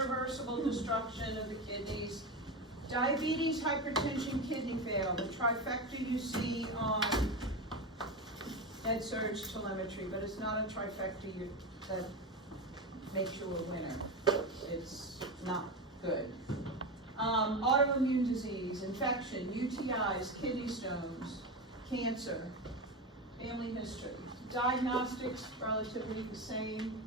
irreversible destruction of the kidneys. Diabetes, hypertension, kidney failure, the trifecta you see on med-surg telemetry, but it's not a trifecta that makes you a winner. It's not good. Autoimmune disease, infection, UTIs, kidney stones, cancer, family history. Diagnostics, relatively the same.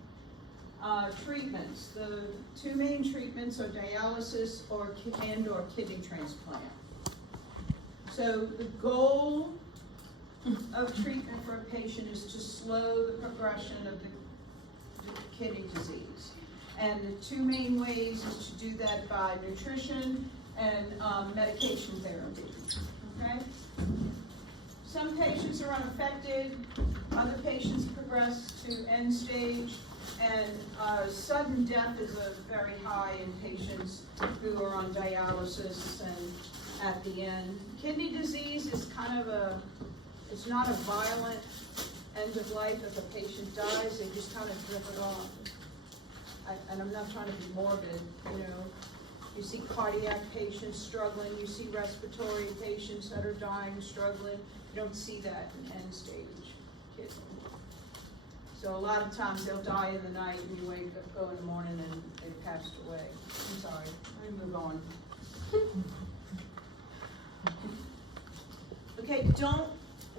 Treatments, the two main treatments are dialysis or kidney transplant. So the goal of treatment for a patient is to slow the progression of the kidney disease. And the two main ways is to do that by nutrition and medication therapy, okay? Some patients are unaffected, other patients progress to end stage, and sudden death is a very high in patients who are on dialysis and at the end. Kidney disease is kind of it's not a violent end of life. If a patient dies, they just kind of drip it off. And I'm not trying to be morbid, you know. You see cardiac patients struggling, you see respiratory patients that are dying, struggling. You don't see that in end stage kidney. So a lot of times they'll die in the night and you wake up, go in the morning and they've passed away. I'm sorry, let me move on. Okay, don't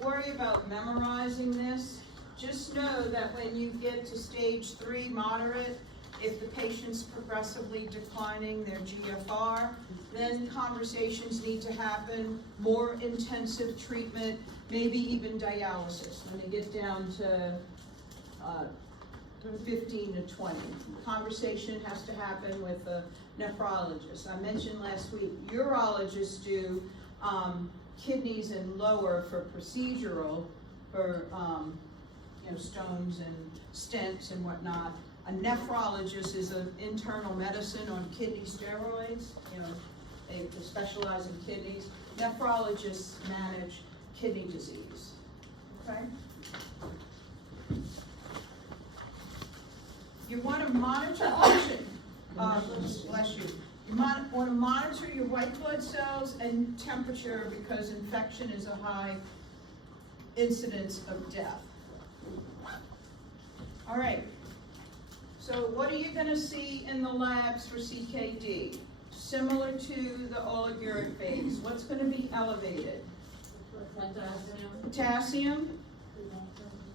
worry about memorizing this. Just know that when you get to stage 3, moderate, if the patient's progressively declining their GFR, then conversations need to happen, more intensive treatment, maybe even dialysis when they get down to 15 to 20. Conversation has to happen with a nephrologist. I mentioned last week, urologists do kidneys and lower for procedural, for you know, stones and stents and whatnot. A nephrologist is an internal medicine on kidney steroids. You know, they specialize in kidneys. Nephrologists manage kidney disease. Okay. You want to monitor patient. Bless you. You want to monitor your white blood cells and temperature because infection is a high incidence of death. All right. So what are you going to see in the labs for CKD? Similar to the oliguric phase. What's going to be elevated? Potassium,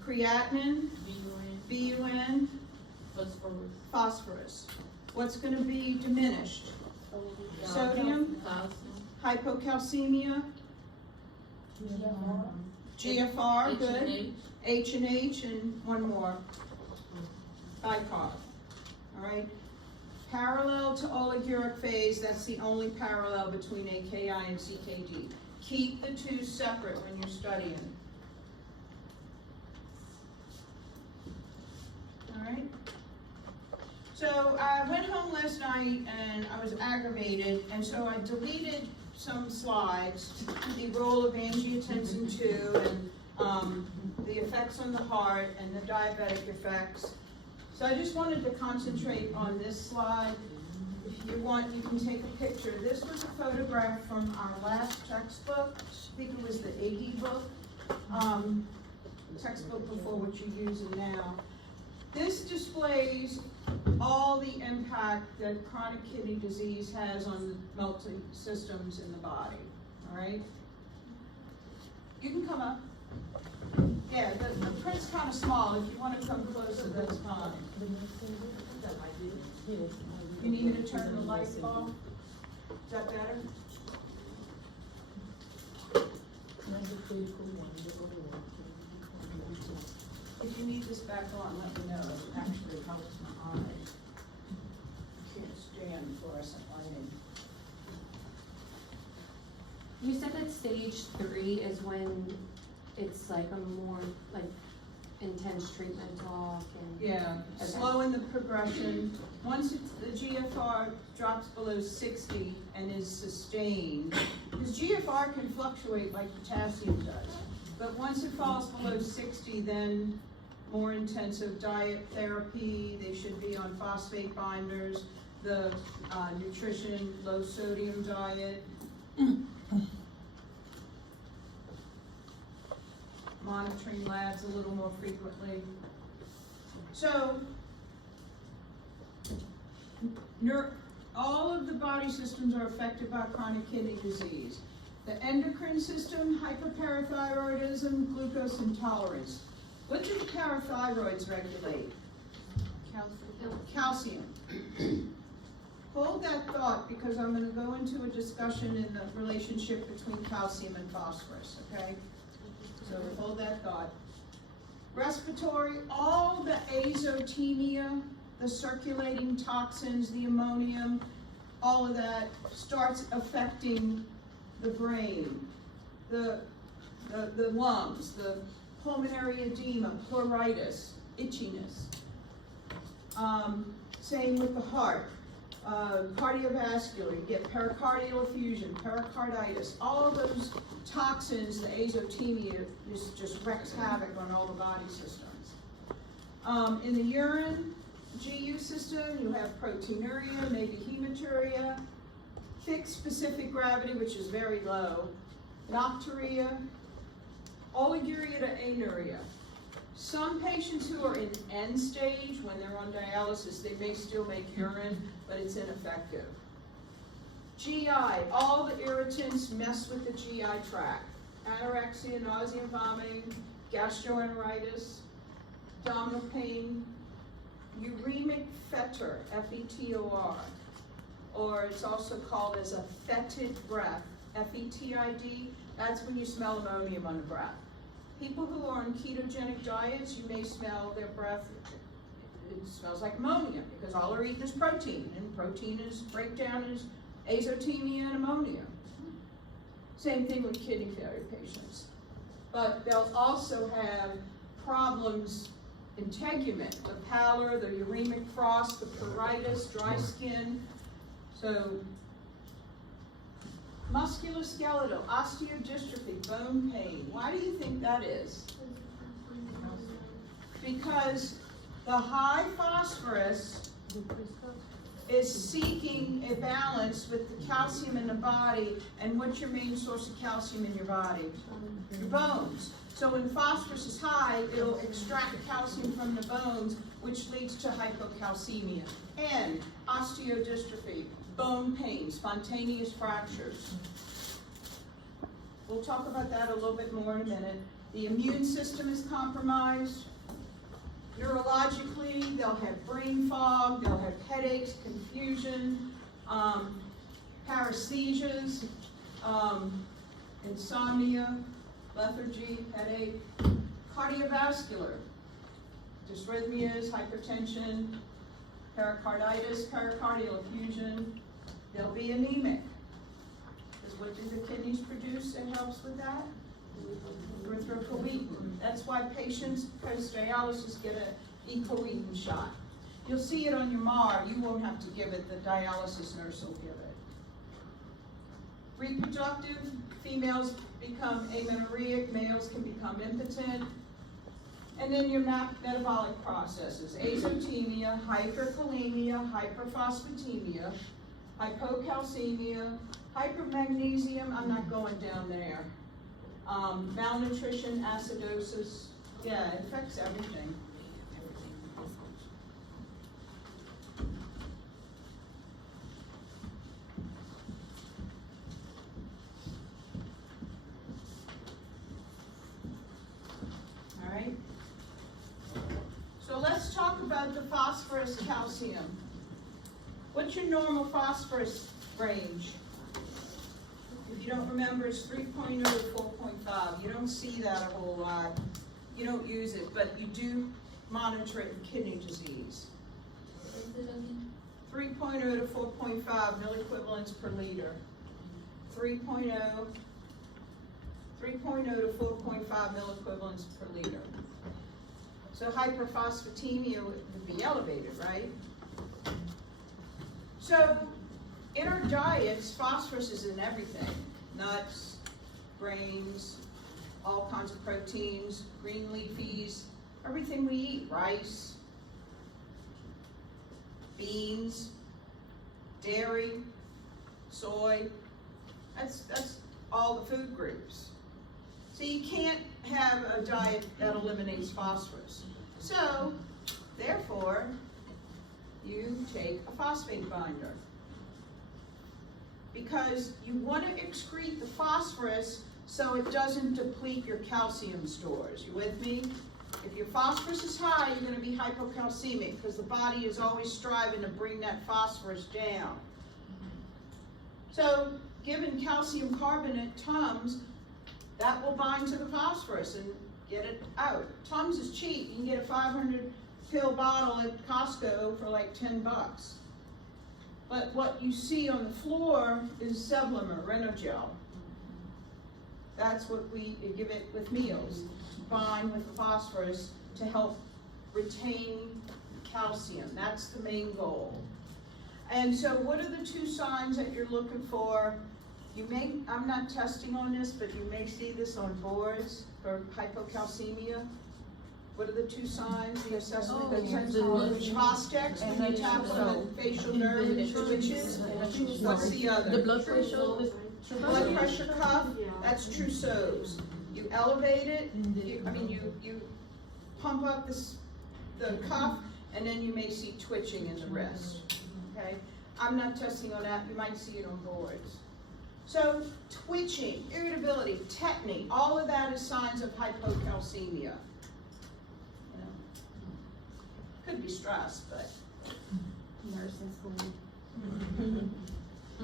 creatinine, BUN, phosphorus. What's going to be diminished? Sodium, hypocalcemia, GFR, good. H and H, and one more. Bicarb. All right. Parallel to oliguric phase, that's the only parallel between AKI and CKD. Keep the two separate when you're studying. All right. So I went home last night and I was aggravated, and so I deleted some slides, the role of angiotensin II and the effects on the heart and the diabetic effects. So I just wanted to concentrate on this slide. If you want, you can take a picture. This was a photograph from our last textbook. I think it was the AD book, textbook before what you're using now. This displays all the impact that chronic kidney disease has on multi-systems in the body, all right? You can come up. Yeah, the print's kind of small. If you want to come closer, that's fine. You need me to turn the light off? Is that better? If you need this back on, let me know. It actually helps my eyes. I can't stand fluorescent lighting. You said that stage 3 is when it's like a more like intense treatment talk and yeah, slowing the progression. Once the GFR drops below 60 and is sustained, because GFR can fluctuate like potassium does, but once it falls below 60, then more intensive diet therapy. They should be on phosphate binders. the nutrition, low sodium diet. Monitoring labs a little more frequently. So, all of the body systems are affected by chronic kidney disease. The endocrine system, hyperparathyroidism, glucose intolerance. What do the parathyroids regulate? Calcium. Hold that thought because I'm going to go into a discussion in the relationship between calcium and phosphorus, okay? So hold that thought. Respiratory, all the azotemia, the circulating toxins, the ammonium, all of that starts affecting the brain, the lungs, the pulmonary edema, pleuritis, itchiness. Same with the heart. Cardiovascular, you get pericardial effusion, pericarditis, all of those toxins, the azotemia, just wreaks havoc on all the body systems. In the urine, GU system, you have proteinuria, maybe hematuria, fixed specific gravity, which is very low, nocturia, oliguria to anuria. Some patients who are in end stage, when they're on dialysis, they may still make urine, but it's ineffective. GI, all the irritants mess with the GI tract. Anorexia, nausea, vomiting, gastroenteritis, abdominal pain, uremic fetor, F-E-T-O-R, or it's also called as a fetid breath, F-E-T-I-D, that's when you smell ammonium on the breath. People who are on ketogenic diets, you may smell their breath, it smells like ammonia because all they're eating is protein, and protein is breakdown is azotemia and ammonia. Same thing with kidney failure patients. But they'll also have problems, integument, the pallor, the uremic frost, the pruritus, dry skin. So, musculoskeletal, osteodystrophy, bone pain. Why do you think that is? Because the high phosphorus is seeking a balance with the calcium in the body. And what's your main source of calcium in your body? Your bones. So when phosphorus is high, it'll extract calcium from the bones, which leads to hypocalcemia and osteodystrophy, bone pain, spontaneous fractures. We'll talk about that a little bit more in a minute. The immune system is compromised. Neurologically, they'll have brain fog, they'll have headaches, confusion, paresthesias, insomnia, lethargy, headache, cardiovascular, dysrhythmias, hypertension, pericarditis, pericardial effusion. They'll be anemic. Because what do the kidneys produce that helps with that? Erythropoietin. That's why patients post-dialysis get an epoetin shot. You'll see it on your MAR. You won't have to give it. The dialysis nurse will give it. Reproductive, females become amenorrheic, males can become impotent. And then your metabolic processes, azotemia, hyperkalemia, hyperphosphatemia, hypocalcemia, hypermagnesium, I'm not going down there. Malnutrition, acidosis, yeah, it affects everything. All right. So let's talk about the phosphorus calcium. What's your normal phosphorus range? If you don't remember, it's 3.0 to 4.5. You don't see that a whole lot. You don't use it, but you do monitor it in kidney disease. 3.0 to 4.5 milliequivalents per liter. 3.0 to 4.5 milliequivalents per liter. So hyperphosphatemia would be elevated, right? So in our diets, phosphorus is in everything. Nuts, grains, all kinds of proteins, green leafies, everything we eat, rice, beans, dairy, soy, that's all the food groups. So you can't have a diet that eliminates phosphorus. So, therefore, you take a phosphate binder. Because you want to excrete the phosphorus so it doesn't deplete your calcium stores. You with me? If your phosphorus is high, you're going to be hypocalcemic because the body is always striving to bring that phosphorus down. So, given calcium carbonate Tums, that will bind to the phosphorus and get it out. Tums is cheap. You can get a 500 pill bottle at Costco for like $10. But what you see on the floor is Seblim, Renogel. That's what we give it with meals, to bind with the phosphorus to help retain calcium. That's the main goal. And so what are the two signs that you're looking for? You may, I'm not testing on this, but you may see this on boards for hypocalcemia. What are the two signs, the assessment? Phostex, when you tap on the facial nerve and it twitches. What's the other? The blood pressure. Blood pressure cuff, that's Trousseau's. You elevate it, you pump up the cuff, and then you may see twitching in the wrist, okay? I'm not testing on that, you might see it on boards. So, twitching, irritability, tetany, all of that is signs of hypocalcemia. Could be stress, but. Nursing school.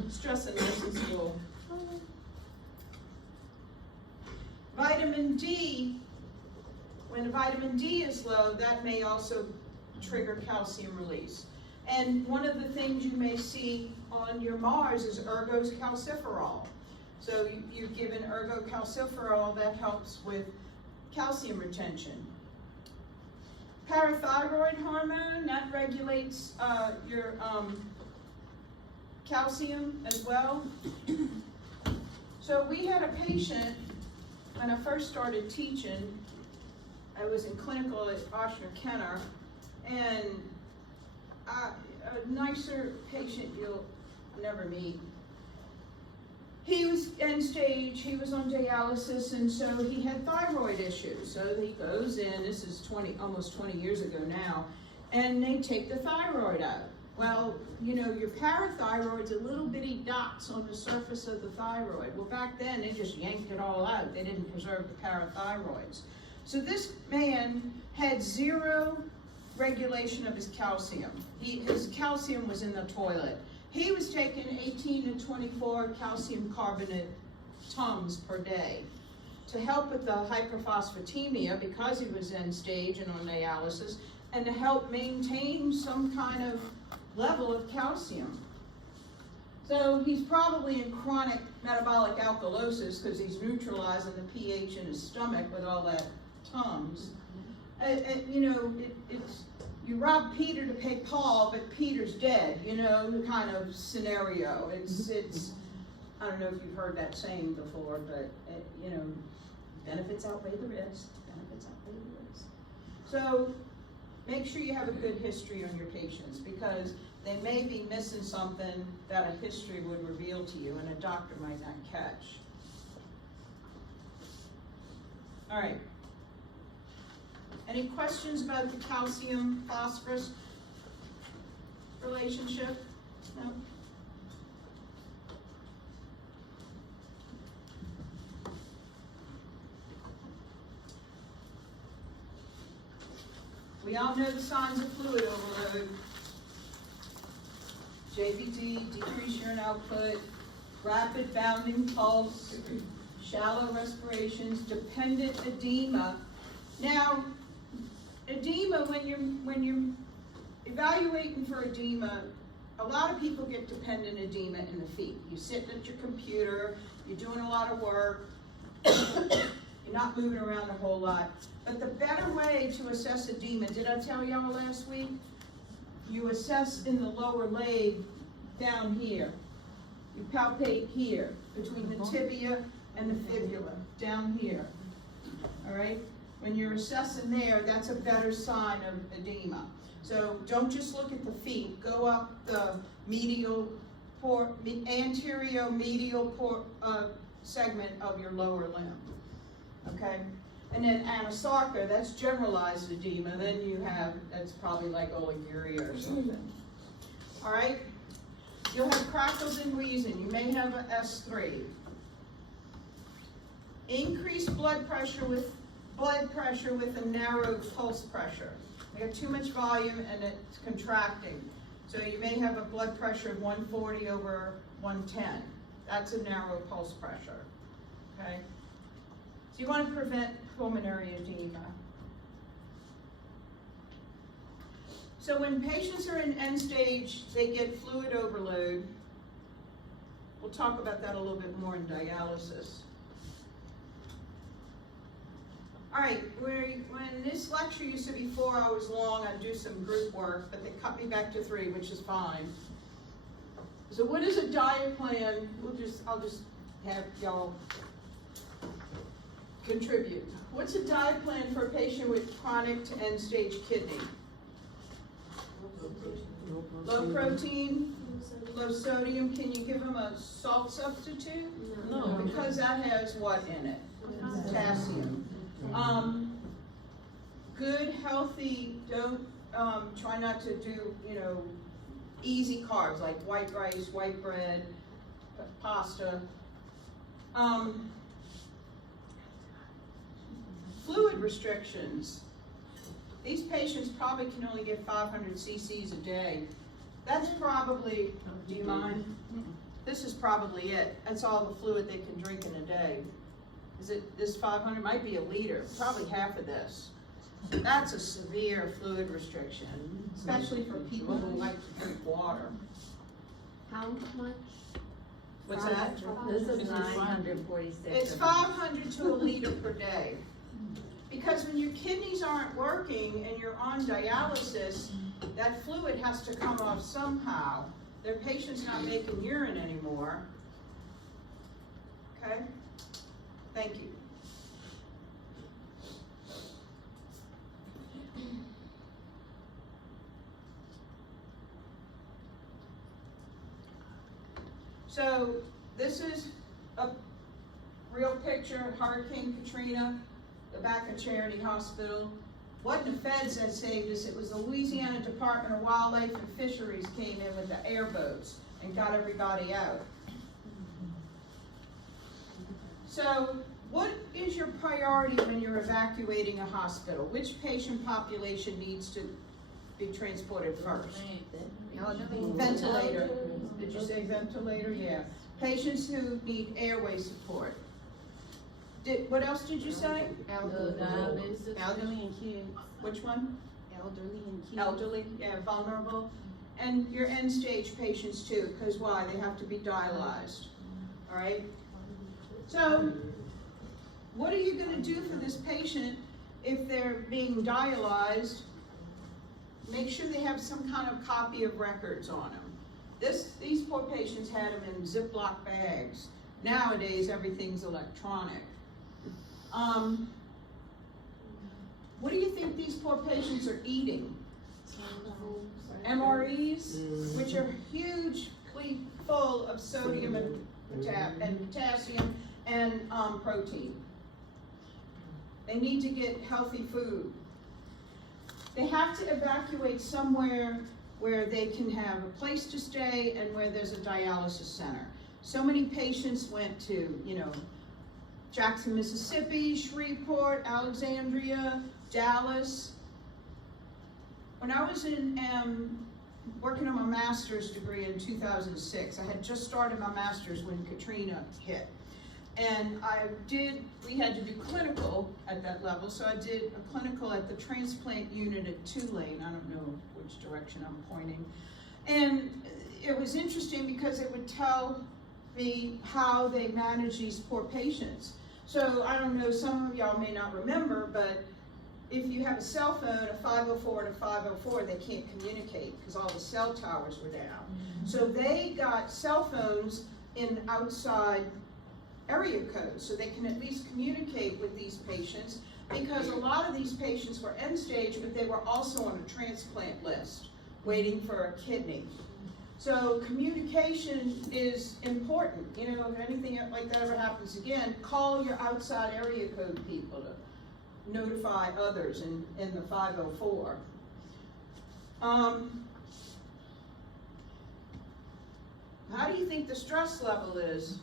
Stress in nursing school. Vitamin D, when the vitamin D is low, that may also trigger calcium release. And one of the things you may see on your Mars is ergocalciferol. So you're given ergocalciferol, that helps with calcium retention. Parathyroid hormone, that regulates your calcium as well. So we had a patient, when I first started teaching, I was in clinical at Ochsner Kenner, and a nicer patient you'll never meet. He was end stage, he was on dialysis, and so he had thyroid issues. So he goes in, this is almost 20 years ago now, and they take the thyroid out. Well, you know, your parathyroid's a little bitty dots on the surface of the thyroid. Well, back then, they just yanked it all out. They didn't preserve the parathyroids. So this man had zero regulation of his calcium. His calcium was in the toilet. He was taking 18 to 24 calcium carbonate Tums per day to help with the hyperphosphatemia because he was end stage and on dialysis, and to help maintain some kind of level of calcium. So he's probably in chronic metabolic alkalosis because he's neutralizing the pH in his stomach with all that Tums. You know, it's you rob Peter to pay Paul, but Peter's dead, you know, the kind of scenario. It's I don't know if you've heard that saying before, but you know, benefits outweigh the risk. Benefits outweigh the risk. So make sure you have a good history on your patients, because they may be missing something that a history would reveal to you and a doctor might not catch. All right. Any questions about the calcium phosphorus relationship? No? We all know the signs of fluid overload. JVD, decreased urine output, rapid bounding pulse, shallow respirations, dependent edema. Now, edema, when you're evaluating for edema, a lot of people get dependent edema in the feet. You're sitting at your computer, you're doing a lot of work, you're not moving around a whole lot. But the better way to assess edema, did I tell y'all last week? You assess in the lower leg down here. You palpate here, between the tibia and the fibula, down here, all right? When you're assessing there, that's a better sign of edema. So don't just look at the feet, go up the anterior medial segment of your lower limb, okay? And then anasarca, that's generalized edema, then you have, that's probably like oliguria or something. All right? You'll have crackles and wheezing, you may have an S3. Increased blood pressure with a narrow pulse pressure. You got too much volume and it's contracting. So you may have a blood pressure of 140 over 110. That's a narrow pulse pressure, okay? So you want to prevent pulmonary edema. So when patients are in end stage, they get fluid overload. We'll talk about that a little bit more in dialysis. All right, when this lecture used to be 4 hours long, I'd do some group work, but they cut me back to 3, which is fine. So what is a diet plan? I'll just have y'all contribute. What's a diet plan for a patient with chronic to end stage kidney? Low protein, low sodium. Can you give them a salt substitute? No. Because that has what in it? Potassium. Good, healthy, don't, try not to do, easy carbs like white rice, white bread, pasta. Fluid restrictions. These patients probably can only get 500 cc's a day. That's probably, do you mind? This is probably it. That's all the fluid they can drink in a day. Is it this 500? Might be a liter, probably half of this. That's a severe fluid restriction, especially for people who like to drink water. How much? What's that? This is 946. It's 500 to a liter per day. Because when your kidneys aren't working and you're on dialysis, that fluid has to come off somehow. Their patient's not making urine anymore. Okay? Thank you. So this is a real picture of Hurricane Katrina, the back of Charity Hospital. Wasn't the feds that saved us, it was the Louisiana Department of Wildlife and Fisheries came in with the airboats and got everybody out. So what is your priority when you're evacuating a hospital? Which patient population needs to be transported first? Ventilator. Did you say ventilator? Yeah. Patients who need airway support. What else did you say? Elderly and kids. Which one? Elderly and kids. Elderly, yeah, vulnerable. And your end stage patients too, because why? They have to be dialyzed. All right? So, what are you going to do for this patient if they're being dialyzed? Make sure they have some kind of copy of records on them. These poor patients had them in Ziploc bags. Nowadays, everything's electronic. What do you think these poor patients are eating? MREs, which are hugely full of sodium and potassium and protein. They need to get healthy food. They have to evacuate somewhere where they can have a place to stay and where there's a dialysis center. So many patients went to, Jackson, Mississippi, Shreveport, Alexandria, Dallas. When I was working on my master's degree in 2006, I had just started my master's when Katrina hit. And we had to do clinical at that level, so I did a clinical at the transplant unit at Tulane. I don't know which direction I'm pointing. And it was interesting because it would tell me how they manage these poor patients. So I don't know, some of y'all may not remember, but if you have a cell phone, a 504 and a 504, they can't communicate because all the cell towers were down. Mm-hmm. So they got cell phones in outside area codes so they can at least communicate with these patients, because a lot of these patients were end stage, but they were also on a transplant list, waiting for a kidney. So communication is important. You know, if anything like that ever happens again, call your outside area code people to notify others in the 504. How do you think the stress level is?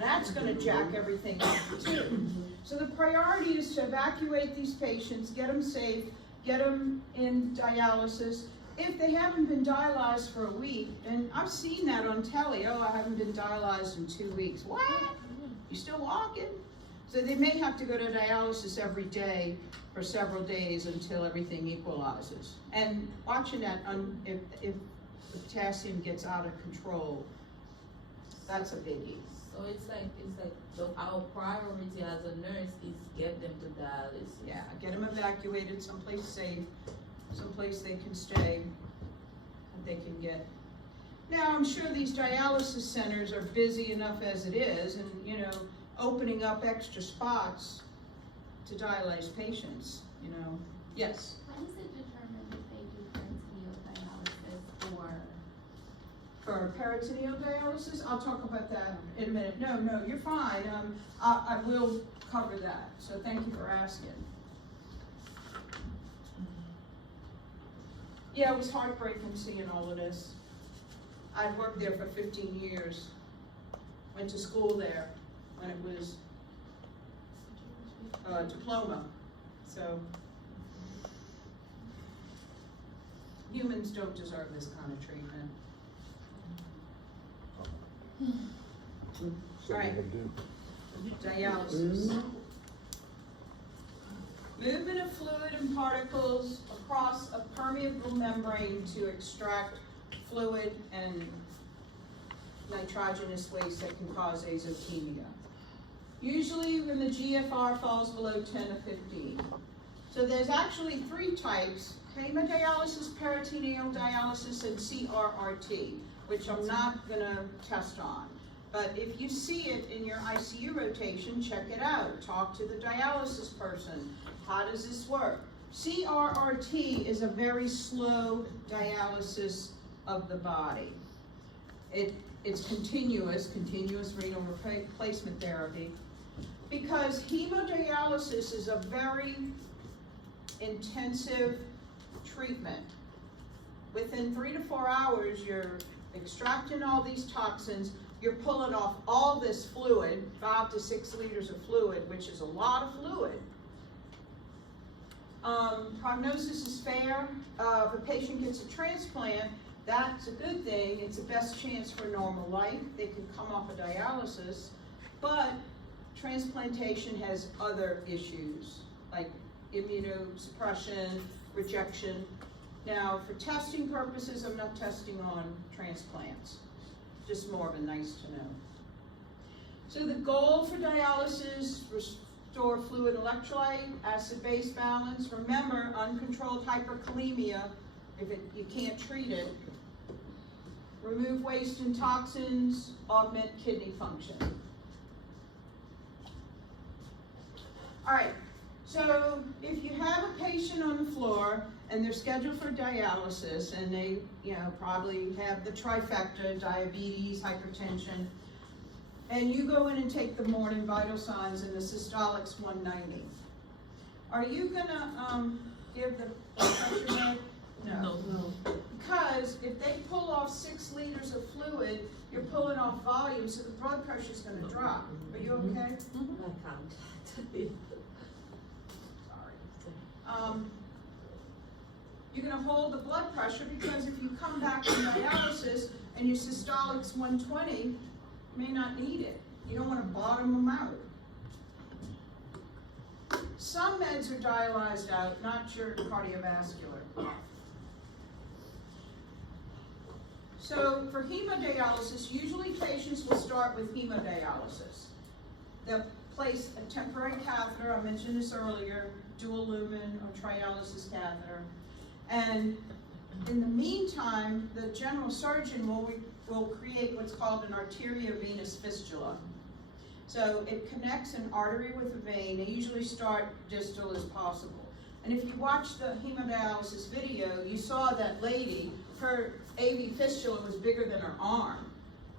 That's going to jack everything up too. So the priority is to evacuate these patients, get them safe, get them in dialysis. If they haven't been dialyzed for a week, and I've seen that on telly, oh, I haven't been dialyzed in 2 weeks. What? You still walking? So they may have to go to dialysis every day for several days until everything equalizes. And watching that, if the potassium gets out of control, that's a biggie. So it's like our priority as a nurse is get them to dialysis. Yeah, get them evacuated someplace safe, someplace they can stay, that they can get. Now, I'm sure these dialysis centers are busy enough as it is, and you know, opening up extra spots to dialyze patients, you know. Yes? How does it determine if they do peritoneal dialysis or? For peritoneal dialysis, I'll talk about that in a minute. No, you're fine. I will cover that, so thank you for asking. Yeah, it was heartbreaking seeing all of this. I'd worked there for 15 years. Went to school there when it was a diploma. So humans don't deserve this kind of treatment. All right, dialysis. Movement of fluid and particles across a permeable membrane to extract fluid and nitrogenous waste that can cause azotemia. Usually when the GFR falls below 10 to 15. So there's actually 3 types: hemodialysis, peritoneal dialysis, and CRRT, which I'm not gonna test on. But if you see it in your ICU rotation, check it out. Talk to the dialysis person. How does this work? CRRT is a very slow dialysis of the body. It's continuous renal replacement therapy, because hemodialysis is a very intensive treatment. Within 3 to 4 hours, you're extracting all these toxins, you're pulling off all this fluid, 5 to 6 liters of fluid, which is a lot of fluid. Prognosis is fair. If a patient gets a transplant, that's a good thing. It's the best chance for normal life. They can come off of dialysis, but transplantation has other issues like immunosuppression, rejection. Now, for testing purposes, I'm not testing on transplants, just more of a nice to know. So the goal for dialysis, restore fluid electrolyte, acid-base balance. Remember, uncontrolled hyperkalemia, you can't treat it. Remove waste and toxins, augment kidney function. All right, so if you have a patient on the floor and they're scheduled for dialysis and they, probably have the trifecta, diabetes, hypertension, and you go in and take the morning vital signs and the systolic's 190, are you gonna give the blood pressure med? No. Because if they pull off 6 liters of fluid, you're pulling off volume, so the blood pressure's gonna drop. Are you okay? Sorry. You're gonna hold the blood pressure, because if you come back from dialysis and your systolic's 120, you may not need it. You don't wanna bottom them out. Some meds are dialyzed out, not your cardiovascular. So for hemodialysis, usually patients will start with hemodialysis. They'll place a temporary catheter, I mentioned this earlier, dual lumen or trialysis catheter. And in the meantime, the general surgeon will create what's called an arteriovenous fistula. So it connects an artery with a vein. They usually start distal as possible. And if you watch the hemodialysis video, you saw that lady, her AV fistula was bigger than her arm.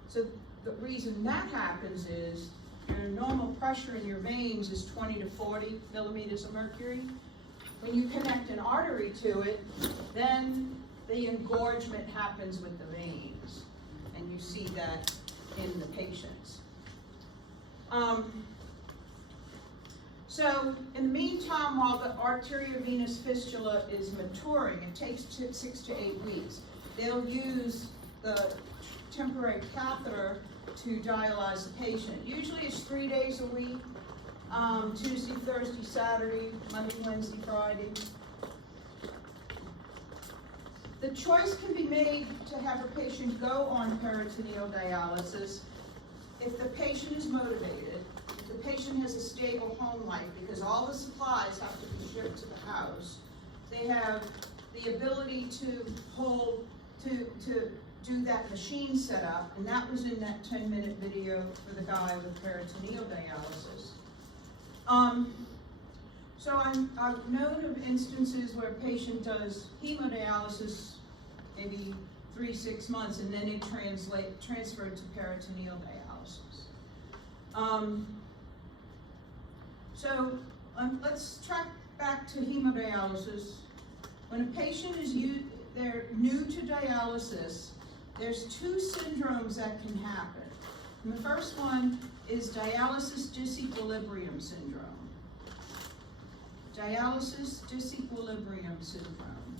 So the reason that happens is your normal pressure in your veins is 20 to 40 millimeters of mercury. When you connect an artery to it, then the engorgement happens with the veins. And you see that in the patients. So in the meantime, while the arteriovenous fistula is maturing, it takes 6 to 8 weeks. They'll use the temporary catheter to dialyze the patient. Usually it's 3 days a week, Tuesday, Thursday, Saturday, Monday, Wednesday, Friday. The choice can be made to have a patient go on peritoneal dialysis if the patient is motivated, if the patient has a stable home life, because all the supplies have to be shipped to the house. They have the ability to do that machine setup, and that was in that 10-minute video for the guy with peritoneal dialysis. So I've known of instances where a patient does hemodialysis maybe 3-6 months, and then it transferred to peritoneal dialysis. Let's track back to hemodialysis. When a patient is they're new to dialysis, there's 2 syndromes that can happen. And the first one is dialysis disequilibrium syndrome. Dialysis disequilibrium syndrome.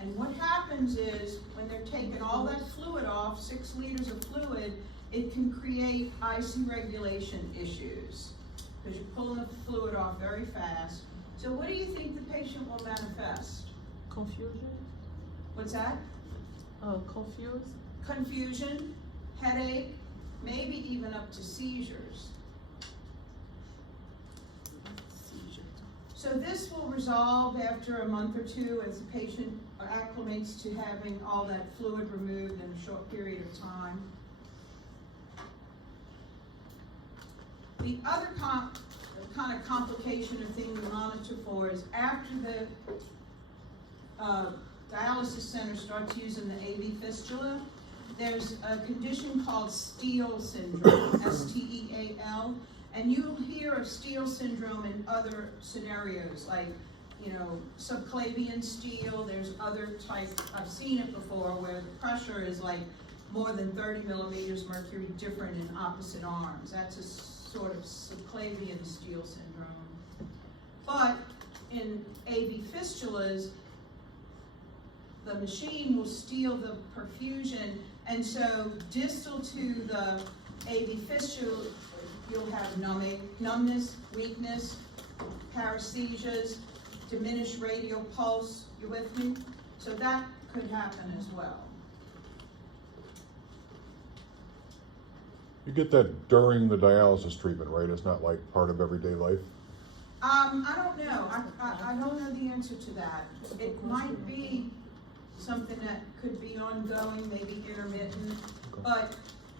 And what happens is, when they're taking all that fluid off, 6 liters of fluid, it can create ice regulation issues, because you're pulling the fluid off very fast. So what do you think the patient will manifest? Confusion? What's that? Confused? Confusion, headache, maybe even up to seizures. So this will resolve after a month or 2 as the patient acclimates to having all that fluid removed in a short period of time. The other kind of complication or thing we monitor for is after the dialysis center starts using the AV fistula, there's a condition called Steele syndrome, S-T-E-A-L, and you'll hear of Steele syndrome in other scenarios, like, subclavian Steele. There's other types, I've seen it before, where the pressure is like more than 30 millimeters mercury different in opposite arms. That's a sort of subclavian Steele syndrome. But in AV fistulas, the machine will steal the perfusion, and so distal to the AV fistula, you'll have numbness, weakness, paresthesias, diminished radial pulse. You with me? So that could happen as well. You get that during the dialysis treatment, right? It's not like part of everyday life? I don't know. I don't know the answer to that. It might be something that could be ongoing, maybe intermittent, but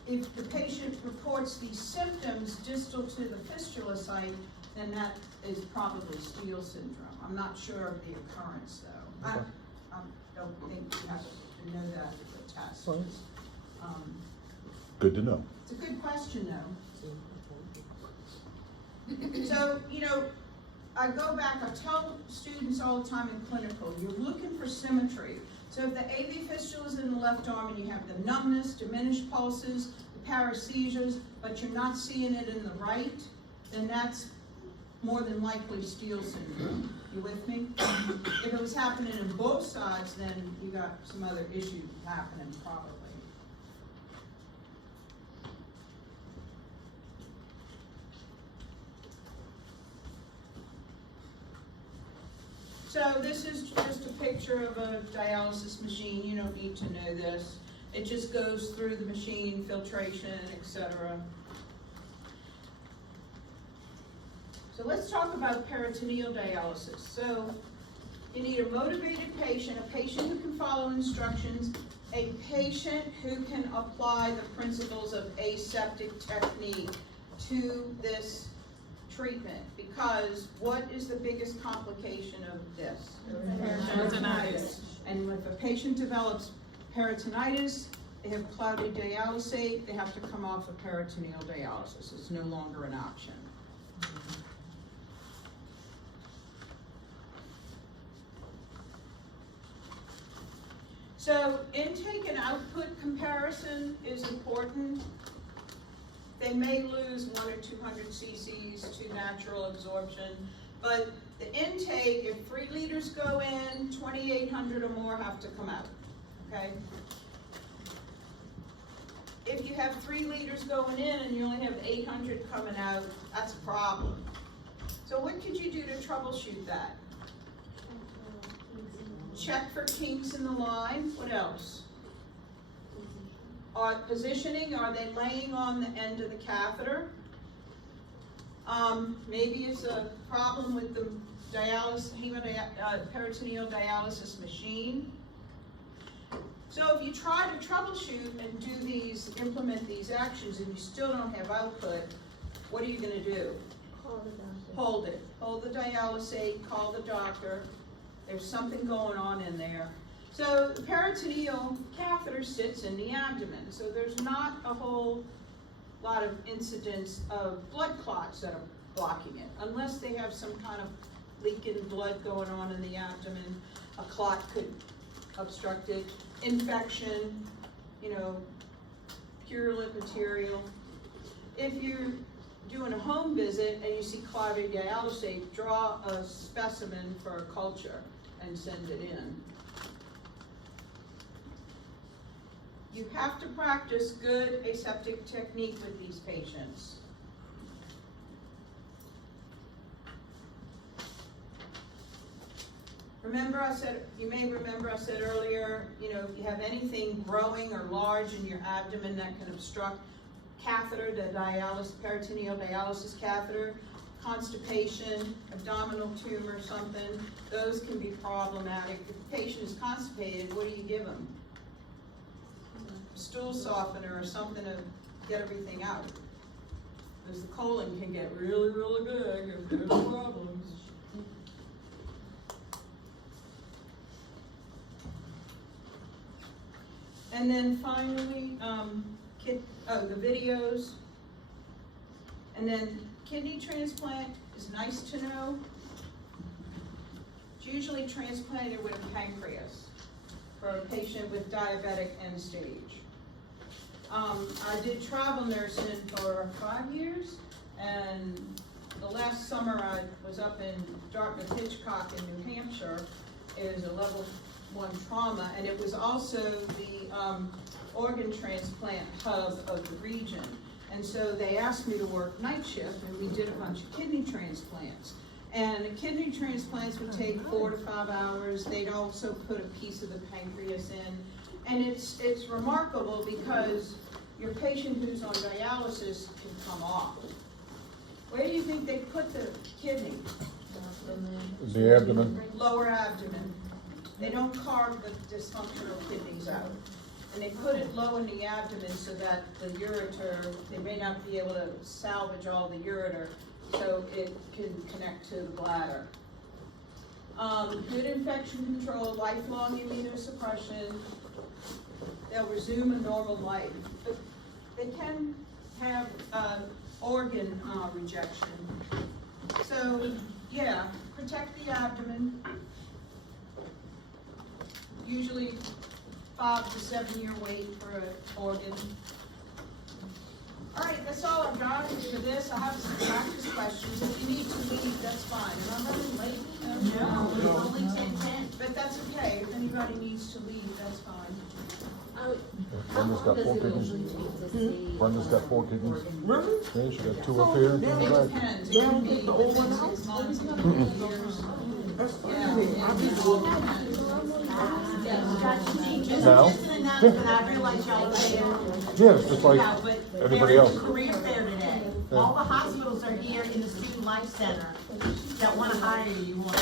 if the patient reports these symptoms distal to the fistula site, then that is probably Steele syndrome. I'm not sure of the occurrence, though. Okay. I don't think you have to know that with the test. Good to know. It's a good question, though. So, I go back, I tell students all the time in clinical, you're looking for symmetry. So if the AV fistula is in the left arm and you have the numbness, diminished pulses, the paresthesias, but you're not seeing it in the right, then that's more than likely Steele syndrome. You with me? If it was happening in both sides, then you got some other issue happening probably. So this is just a picture of a dialysis machine. You don't need to know this. It just goes through the machine, filtration, etc. So let's talk about peritoneal dialysis. So you need a motivated patient, a patient who can follow instructions, a patient who can apply the principles of aseptic technique. to this treatment, because what is the biggest complication of this? Peritonitis. And if a patient develops peritonitis, they have cloudy dialysate, they have to come off of peritoneal dialysis. It's no longer an option. So intake and output comparison is important. They may lose 100 or 200 cc's to natural absorption, but the intake, if 3 liters go in, 2,800 or more have to come out, okay? If you have 3 liters going in and you only have 800 coming out, that's a problem. So what could you do to troubleshoot that? Check for kinks in the line. What else? Positioning, are they laying on the end of the catheter? Maybe it's a problem with the peritoneal dialysis machine. So if you try to troubleshoot and do these, implement these actions, and you still don't have output, what are you gonna do? Call the doctor. Hold it. Hold the dialysate, call the doctor. There's something going on in there. So the peritoneal catheter sits in the abdomen, so there's not a whole lot of incidence of blood clots that are blocking it, unless they have some kind of leaking blood going on in the abdomen. A clot could obstruct it. Infection, purulent material. If you're doing a home visit and you see cloudy dialysate, draw a specimen for a culture and send it in. You have to practice good aseptic technique with these patients. You may remember I said earlier, if you have anything growing or large in your abdomen that can obstruct catheter, the peritoneal dialysis catheter, constipation, abdominal tumor, something, those can be problematic. If the patient is constipated, what do you give them? Stool softener or something to get everything out. Because the colon can get really, really big if there's problems. And then finally, the videos. And then kidney transplant is nice to know. It's usually transplanted with a pancreas for a patient with diabetic end stage. I did travel nursing for 5 years, and the last summer I was up in Dartmouth-Hitchcock in New Hampshire. It is a level 1 trauma, and it was also the organ transplant hub of the region. And so they asked me to work night shift, and we did a bunch of kidney transplants. And the kidney transplants would take 4 to 5 hours. They'd also put a piece of the pancreas in. And it's remarkable because your patient who's on dialysis can come off. Where do you think they put the kidney? The abdomen. Lower abdomen. They don't carve the dysfunctional kidneys out. And they put it low in the abdomen so that the ureter, they may not be able to salvage all the ureter, so it can connect to the bladder. Good infection control, lifelong immunosuppression. They'll resume a normal life. But they can have organ rejection. So, yeah, protect the abdomen. Usually 5 to 7 year wait for an organ. All right, that's all I've got for this. I have some practice questions. If you need to leave, that's fine. Am I running late? No, it's only 10:10. But that's okay. If anybody needs to leave, that's fine. Brenda's got 4 kidneys. Brenda's got 4 kidneys. Really? Yeah, she got 2 up here and 2 It in the back. depends. It They can don't be get the old one within out? 6 months, it can be years. That's Yeah. crazy. I just go. Now? Just an announcement, I realize y'all are there. Yeah, it's just like Yeah, but everybody there's a else. career fair today. Yeah. All the hospitals are here in the Student Life Center that wanna hire you. You want